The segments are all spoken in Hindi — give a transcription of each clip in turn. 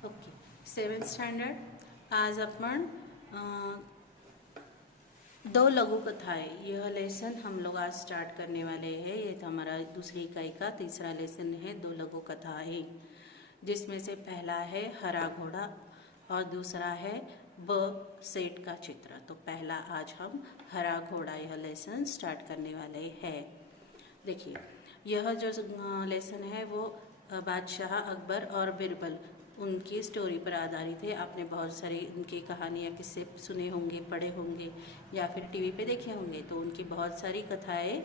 Okay, 7th standard. आज अपन दो लघु कथाएं, यह लेसन हम लोग आज स्टार्ट करने वाले हैं। ये तो हमारा दूसरी इकाई का तीसरा लेसन है, दो लघु कथाएं, जिसमें से पहला है हरा घोड़ा और दूसरा है ब सेठ का चित्र। तो पहला आज हम हरा घोड़ा यह लेसन स्टार्ट करने वाले हैं। देखिए, यह जो लेसन है वो बादशाह अकबर और बिरबल उनकी स्टोरी पर आधारित है। आपने बहुत सारी उनकी कहानियाँ किस्से सुने होंगे, पढ़े होंगे या फिर टीवी पे देखे होंगे। तो उनकी बहुत सारी कथाएं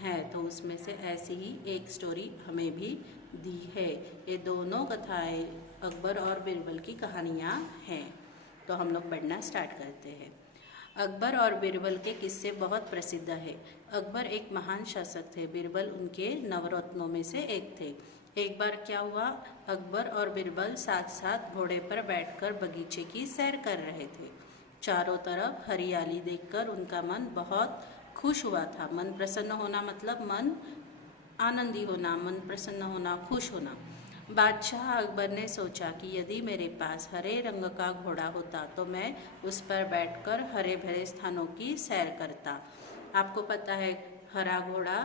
हैं, तो उसमें से ऐसी ही एक स्टोरी हमें भी दी है। ये दोनों कथाएं अकबर और बिरबल की कहानियाँ हैं। तो हम लोग पढ़ना स्टार्ट करते हैं। अकबर और बिरबल के किस्से बहुत प्रसिद्ध है। अकबर एक महान शासक थे, बिरबल उनके नवरत्नों में से एक थे। एक बार क्या हुआ, अकबर और बिरबल साथ साथ घोड़े पर बैठकर बगीचे की सैर कर रहे थे। चारों तरफ हरियाली देखकर उनका मन बहुत खुश हुआ था। मन प्रसन्न होना मतलब मन आनंदी होना, मन प्रसन्न होना, खुश होना। बादशाह अकबर ने सोचा कि यदि मेरे पास हरे रंग का घोड़ा होता तो मैं उस पर बैठकर हरे भरे स्थानों की सैर करता। आपको पता है हरा घोड़ा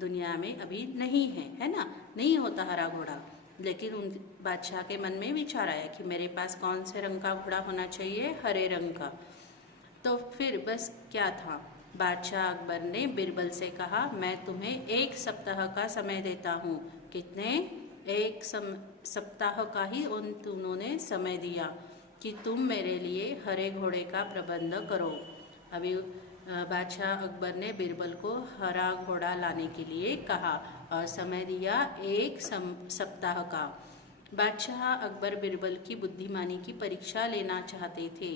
दुनिया में अभी नहीं है, है ना? नहीं होता हरा घोड़ा। लेकिन उन बादशाह के मन में विचार आया कि मेरे पास कौन से रंग का घोड़ा होना चाहिए? हरे रंग का। तो फिर बस क्या था, बादशाह अकबर ने बिरबल से कहा, मैं तुम्हें 1 सप्ताह का समय देता हूँ। कितने? 1 सप्ताह का ही उन्होंने समय दिया कि तुम मेरे लिए हरे घोड़े का प्रबंध करो। अभी बादशाह अकबर ने बिरबल को हरा घोड़ा लाने के लिए कहा और समय दिया 1 सप्ताह का। बादशाह अकबर बिरबल की बुद्धिमानी की परीक्षा लेना चाहते थे।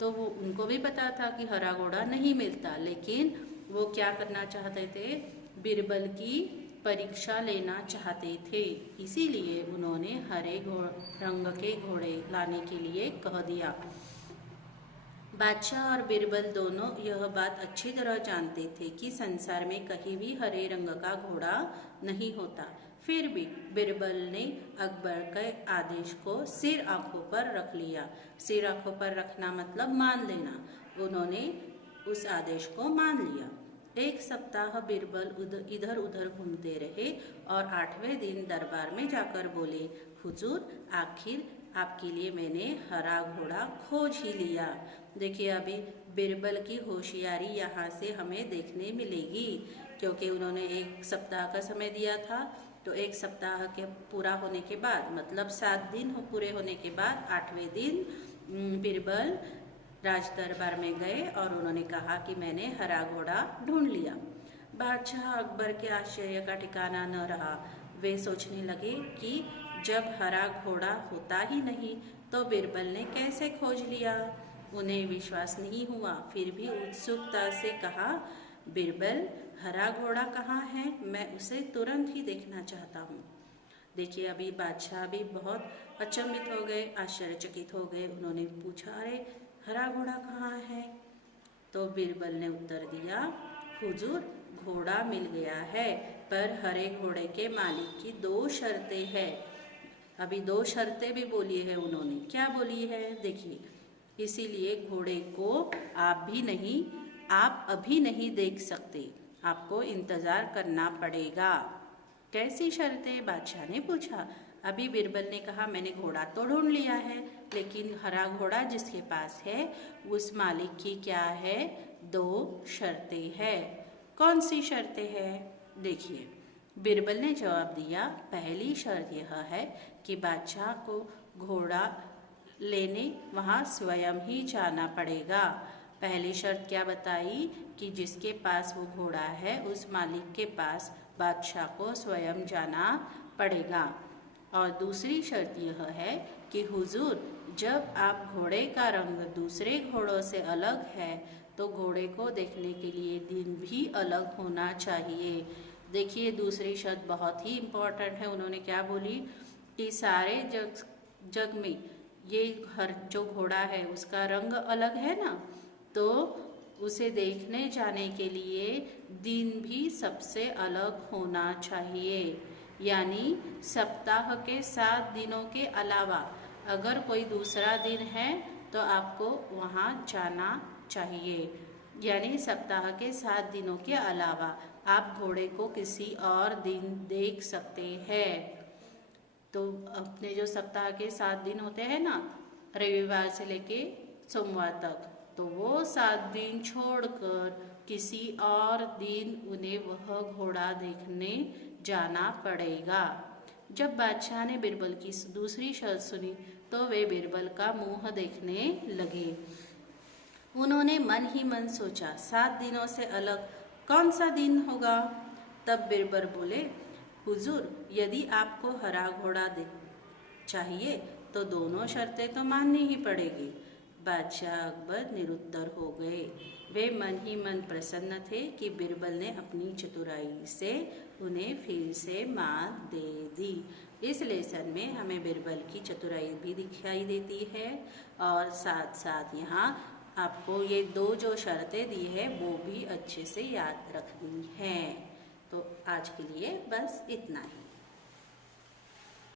तो वो उनको भी पता था कि हरा घोड़ा नहीं मिलता, लेकिन वो क्या करना चाहते थे? बिरबल की परीक्षा लेना चाहते थे। इसीलिए उन्होंने हरे रंग के घोड़े लाने के लिए कह दिया। बादशाह और बिरबल दोनों यह बात अच्छी तरह जानते थे कि संसार में कहीं भी हरे रंग का घोड़ा नहीं होता। फिर भी बिरबल ने अकबर के आदेश को सिर आंखों पर रख लिया। सिर आंखों पर रखना मतलब मान लेना। उन्होंने उस आदेश को मान लिया। 1 सप्ताह बिरबल इधर उधर घूमते रहे और 8वें दिन दरबार में जाकर बोले, हुजूर, आखिर आपके लिए मैंने हरा घोड़ा खोज ही लिया। देखिए, अभी बिरबल की होशियारी यहाँ से हमें देखने मिलेगी, क्योंकि उन्होंने 1 सप्ताह का समय दिया था। तो 1 सप्ताह के पूरा होने के बाद मतलब 7 दिन पूरे होने के बाद 8वें दिन बिरबल राज दरबार में गए और उन्होंने कहा कि मैंने हरा घोड़ा ढूंढ लिया। बादशाह अकबर के आश्चर्य का ठिकाना न रहा। वे सोचने लगे कि जब हरा घोड़ा होता ही नहीं तो बिरबल ने कैसे खोज लिया। उन्हें विश्वास नहीं हुआ। फिर भी उत्सुकता से कहा, बिरबल, हरा घोड़ा कहाँ है? मैं उसे तुरंत ही देखना चाहता हूँ। देखिए, अभी बादशाह भी बहुत अचंभित हो गए, आश्चर्यचकित हो गए। उन्होंने पूछा, अरे हरा घोड़ा कहाँ है? तो बिरबल ने उत्तर दिया, हुजूर, घोड़ा मिल गया है, पर हरे घोड़े के मालिक की 2 शर्तें हैं। अभी 2 शर्तें भी बोली है उन्होंने। क्या बोली है? देखिए, इसीलिए घोड़े को आप अभी नहीं देख सकते, आपको इंतजार करना पड़ेगा। कैसी शर्तें? बादशाह ने पूछा। अभी बिरबल ने कहा, मैंने घोड़ा तो ढूंढ लिया है, लेकिन हरा घोड़ा जिसके पास है उस मालिक की क्या है? 2 शर्तें हैं। कौन सी शर्तें हैं? देखिए, बिरबल ने जवाब दिया, पहली शर्त यह है कि बादशाह को घोड़ा लेने वहाँ स्वयं ही जाना पड़ेगा। पहली शर्त क्या बताई? कि जिसके पास वो घोड़ा है उस मालिक के पास बादशाह को स्वयं जाना पड़ेगा। और दूसरी शर्त यह है कि हुजूर, जब आप घोड़े का रंग दूसरे घोड़ों से अलग है तो घोड़े को देखने के लिए दिन भी अलग होना चाहिए। देखिए, दूसरी शर्त बहुत ही इम्पोर्टेंट है। उन्होंने क्या बोली कि सारे जग में ये हर जो घोड़ा है उसका रंग अलग है ना, तो उसे देखने जाने के लिए दिन भी सबसे अलग होना चाहिए। यानी सप्ताह के 7 दिनों के अलावा अगर कोई दूसरा दिन है तो आपको वहाँ जाना चाहिए। यानी सप्ताह के 7 दिनों के अलावा आप घोड़े को किसी और दिन देख सकते हैं। तो अपने जो सप्ताह के 7 दिन होते हैं ना, रविवार से लेके सोमवार तक, तो वो 7 दिन छोड़कर किसी और दिन उन्हें वह घोड़ा देखने जाना पड़ेगा। जब बादशाह ने बिरबल की दूसरी शर्त सुनी तो वे बिरबल का मुंह देखने लगे। उन्होंने मन ही मन सोचा, 7 दिनों से अलग कौन सा दिन होगा। तब बिरबल बोले, हुजूर, यदि आपको हरा घोड़ा चाहिए तो दोनों शर्तें तो माननी ही पड़ेगी। बादशाह अकबर निरुत्तर हो गए। वे मन ही मन प्रसन्न थे कि बिरबल ने अपनी चतुराई से उन्हें फिर से मात दे दी। इस लेसन में हमें बिरबल की चतुराई भी दिखाई देती है और साथ साथ यहाँ आपको ये 2 जो शर्तें दी है वो भी अच्छे से याद रखनी है। तो आज के लिए बस इतना ही।